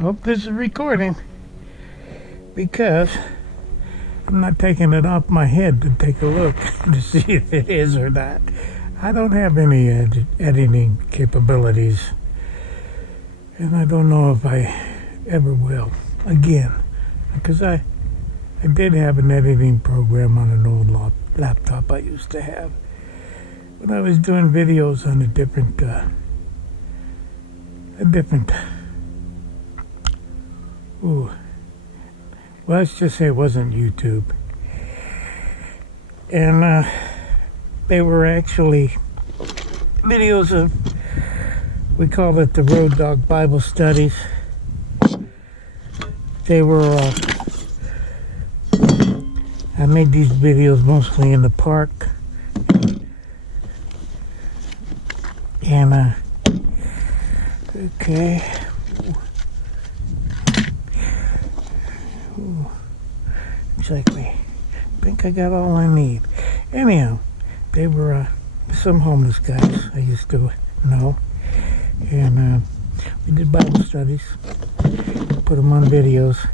hope this is recording, because I'm not taking it off my head to take a look to see if it is or not. I don't have any editing capabilities, and I don't know if I ever will again, because I did have an editing program on an old laptop I used to have when I was doing videos on a different let's just say it wasn't YouTube. And they were actually videos of, we call it the Road Dog Bible Studies. They were, I made these videos mostly in the park. And, okay. Exactly. I think I got all I need. Anyhow, they were some homeless guys I used to know, and we did Bible studies, put them on videos.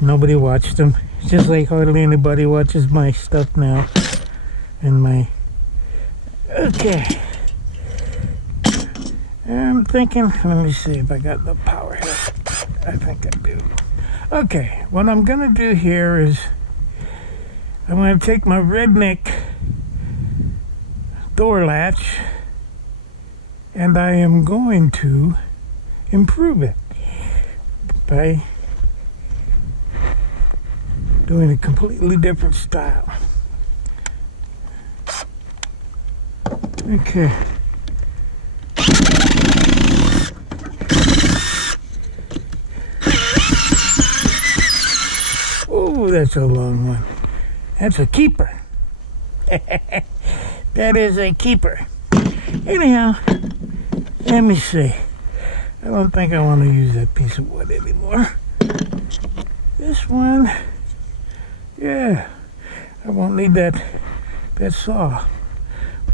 Nobody watched them. It's just like hardly anybody watches my stuff now. And my okay. I'm thinking, let me see if I got the power here. I think I do. Okay, what I'm going to do here is I'm going to take my redneck door latch and I am going to improve it by doing a completely different style. Okay. Oh, that's a long one. That's a keeper. That is a keeper. Anyhow, let me see. I don't think I want to use that piece of wood anymore. This one, yeah, I won't need that saw.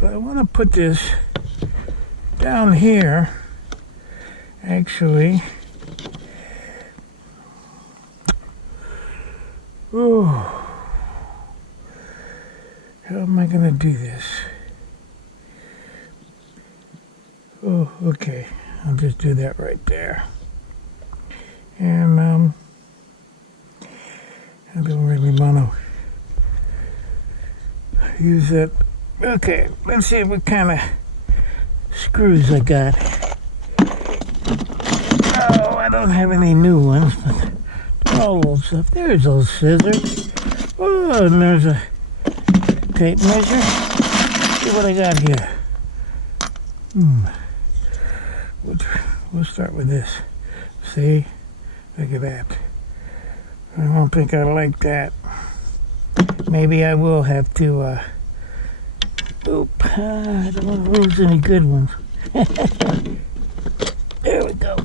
But I want to put this down here, actually. Oh, how am I going to do this? Oh, okay. I'll just do that right there. And I don't really want to use that. Okay, let's see what kind of screws I got. Oh, I don't have any new ones, but all old stuff. There's those scissors. Oh, and there's a tape measure. See what I got here. We'll start with this. See? Look at that. I don't think I like that. Maybe I will have to, I don't want to lose any good ones. There we go.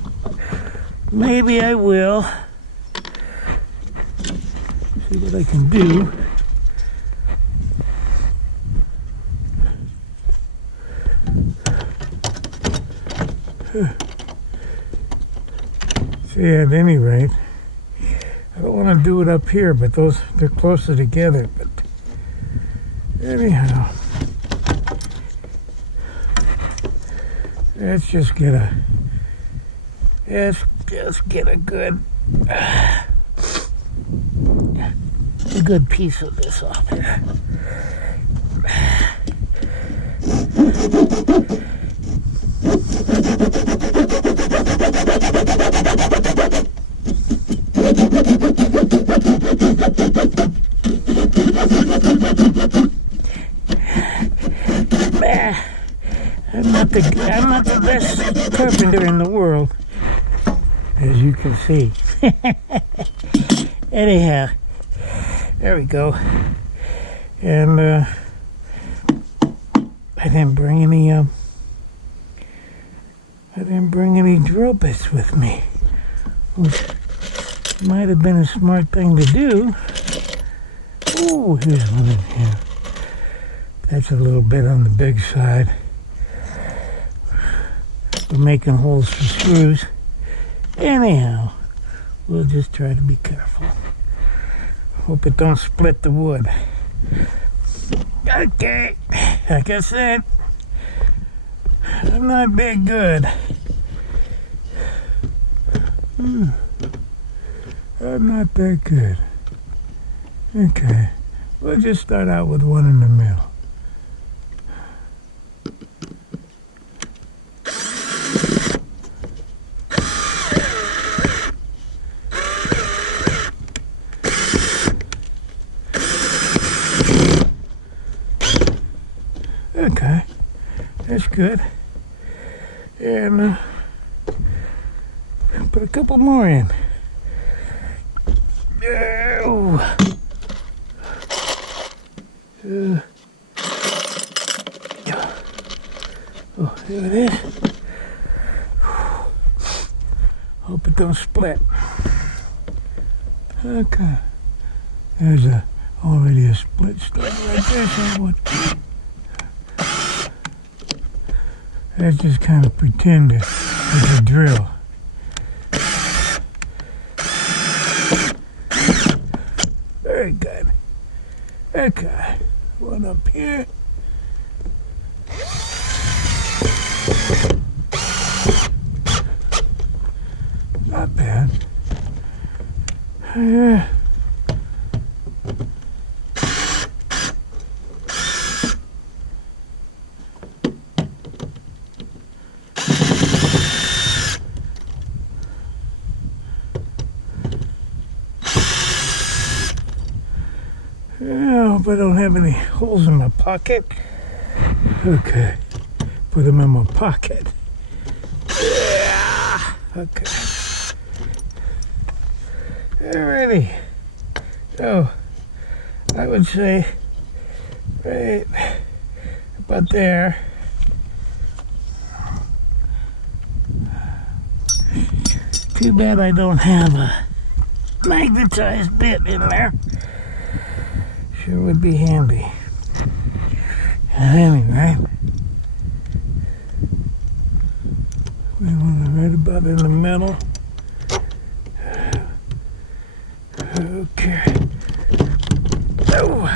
Maybe I will. See what I can do. See, at any rate, I don't want to do it up here, but they're closer together. But anyhow, let's just get a good piece of this off here. I'm not the best carpenter in the world, as you can see. Anyhow, there we go. And I didn't bring any drill bits with me, which might have been a smart thing to do. Oh, here's one in here. That's a little bit on the big side. for making holes for screws. Anyhow, we'll just try to be careful. Hope it don't split the wood. Okay, like I said, I'm not that good. I'm not that good. Okay, we'll just start out with one in the middle. Okay, that's good. And put a couple more in. Oh, here it is. Hope it don't split. Okay, there's already a split starting right there. So what? Let's just kind of pretend it's a drill. Very good. Okay, one up here. Not bad. Yeah. I hope I don't have any holes in my pocket. Okay, put them in my pocket. Yeah. Okay. Alrighty. So, I would say right about there. Too bad I don't have a magnetized bit in there. Sure would be handy. Anyway, we want it right about in the middle. Okay. Oh,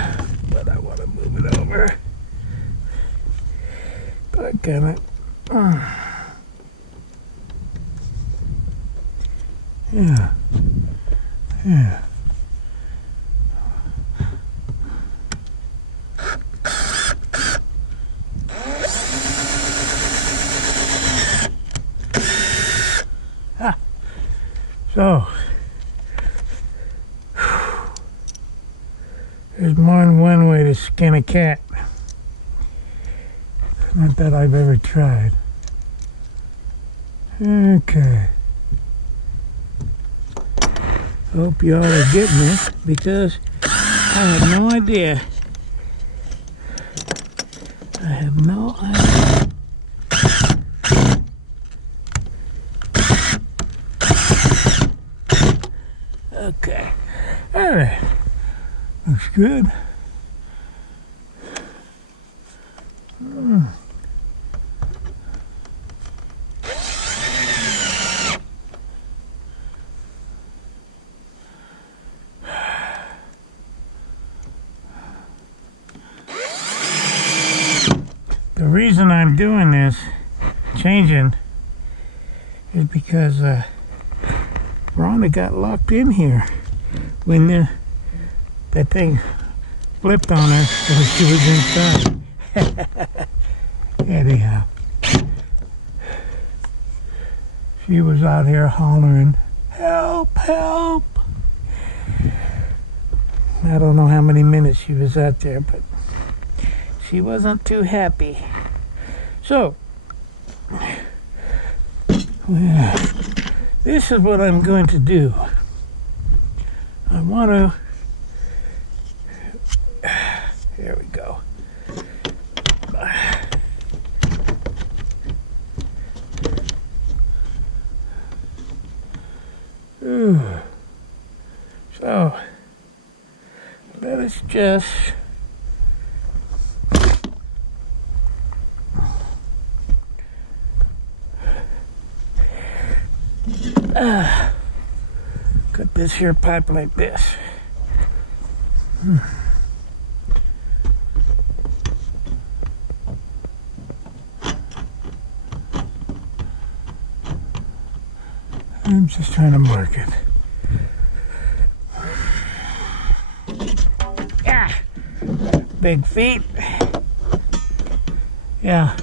but I want to move it over. But can it? Yeah. Yeah. So, there's more than one way to skin a cat. Not that I've ever tried. Okay. Hope you all are getting this because I have no idea. I have no idea. Okay. All right. Looks good. The reason I'm doing this, changing, is because Rhonda got locked in here when that thing flipped on her while she was inside. Anyhow, she was out here hollering, "Help, help!" I don't know how many minutes she was out there, but she wasn't too happy. So, this is what I'm going to do. I want to... Here we go. So, let us just... Cut this here pipe like this. I'm just trying to mark it. Yeah, big feet. Yeah,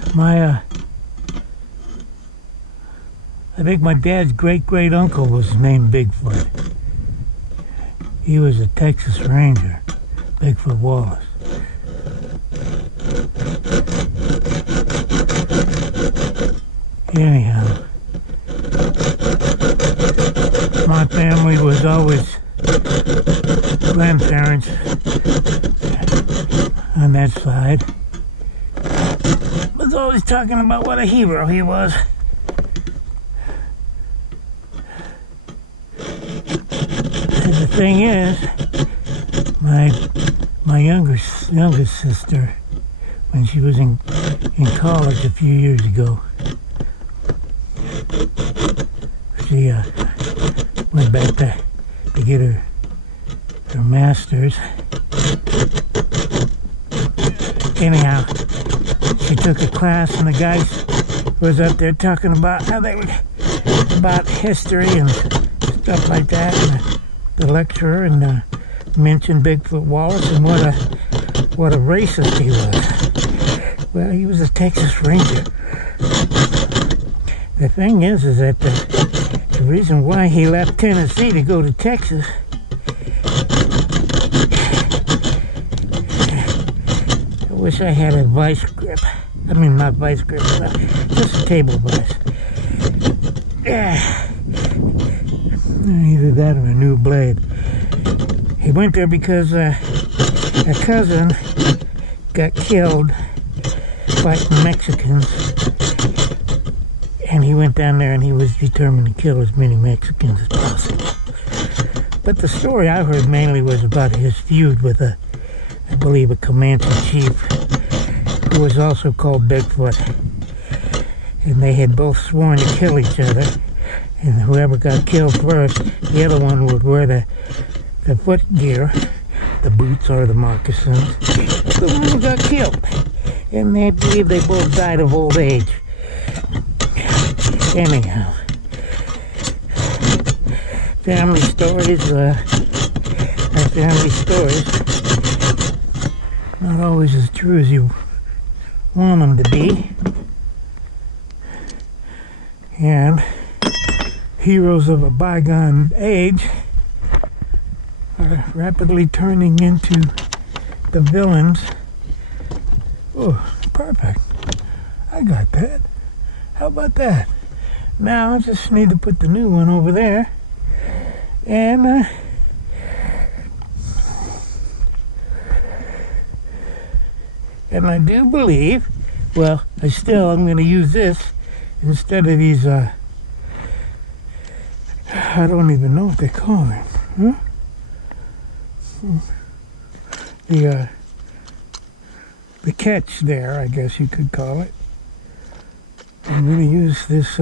I think my dad's great uncle was named Bigfoot. He was a Texas Ranger, Bigfoot Wallace. Anyhow, my family was always grandparents on that side. Was always talking about what a hero he was. And the thing is, my youngest sister, when she was in college a few years ago, she went back to get her master's. Anyhow, she took a class and the guys was up there talking about how they were about history and stuff like that, and the lecturer and mentioned Bigfoot Wallace and what a racist he was. Well, he was a Texas Ranger. The thing is that the reason why he left Tennessee to go to Texas, I wish I had a vice grip. I mean, not vice grip, just a table vice. Yeah. Either that or a new blade. He went there because a cousin got killed fighting Mexicans, and he went down there and he was determined to kill as many Mexicans as possible. But the story I heard mainly was about his feud with I believe a Comanche chief who was also called Bigfoot, and they had both sworn to kill each other, and whoever got killed first, the other one would wear the foot gear, the boots or the moccasins, the one who got killed. And they believe they both died of old age. Anyhow, family stories are family stories. Not always as true as you want them to be. And heroes of a bygone age are rapidly turning into the villains. Oh, perfect. I got that. How about that? Now I just need to put the new one over there. And I do believe, well, I'm going to use this instead of these, I don't even know what they call them. Huh? The catch there, I guess you could call it. I'm going to use this,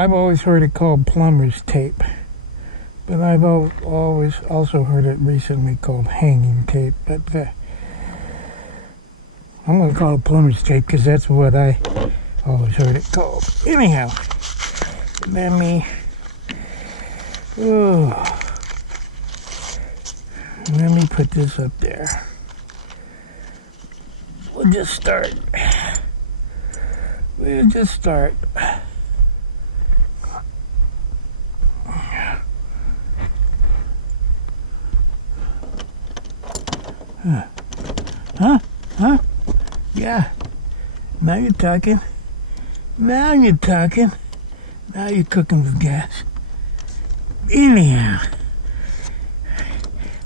I've always heard it called plumber's tape, but I've always also heard it recently called hanging tape, but I'm going to call it plumber's tape because that's what I always heard it called. Anyhow, let me put this up there. We'll just start. Huh? Yeah. Now you're talking. Now you're cooking with gas. Anyhow,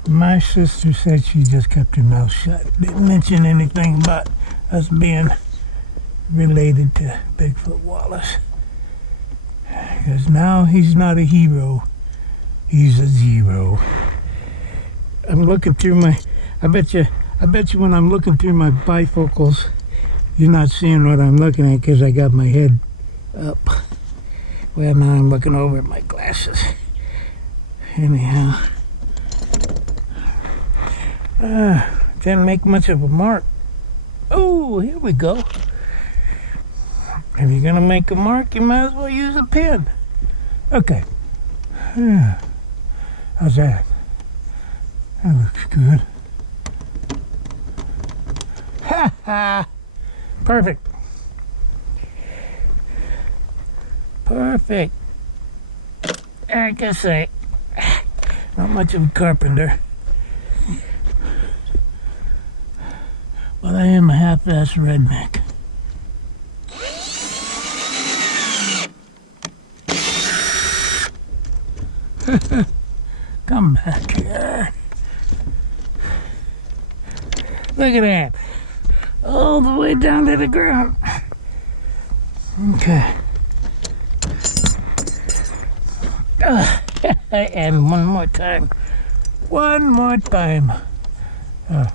my sister said she just kept her mouth shut. Didn't mention anything about us being related to Bigfoot Wallace. Because now he's not a hero. He's a zero. I'm looking through my... I bet you when I'm looking through my bifocals, you're not seeing what I'm looking at because I got my head up. Well, now I'm looking over at my glasses. Anyhow. Didn't make much of a mark. Oh, here we go. If you're going to make a mark, you might as well use a pen. Okay. How's that? That looks good. Ha ha! Perfect. Perfect. I can say, not much of a carpenter, but I am a half-assed redneck. Come back here. Look at that. All the way down to the ground. Okay. And one more time. One more time. I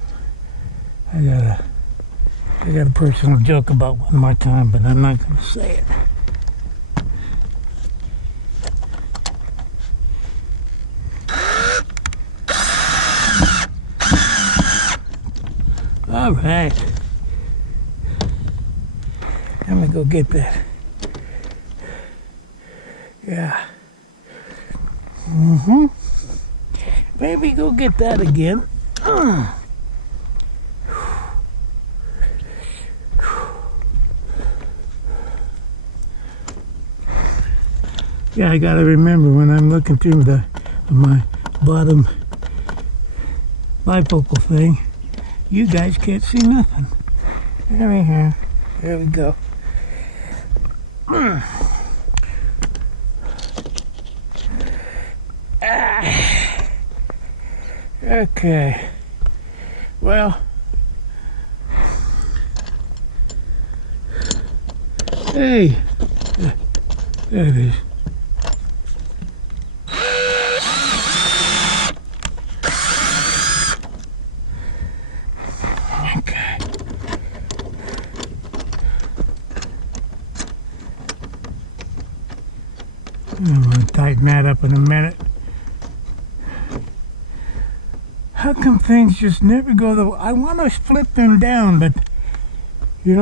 got a personal joke about one more time, but I'm not going to say it. All right. Let me go get that. Yeah. Maybe go get that again. Yeah, I gotta remember when I'm looking through my bottom bifocal thing, you guys can't see nothing. Anyhow, there we go. Okay. Well, hey, there it is. Okay. I'm going to tighten that up in a minute. How come things just never go the way I want to flip them down, but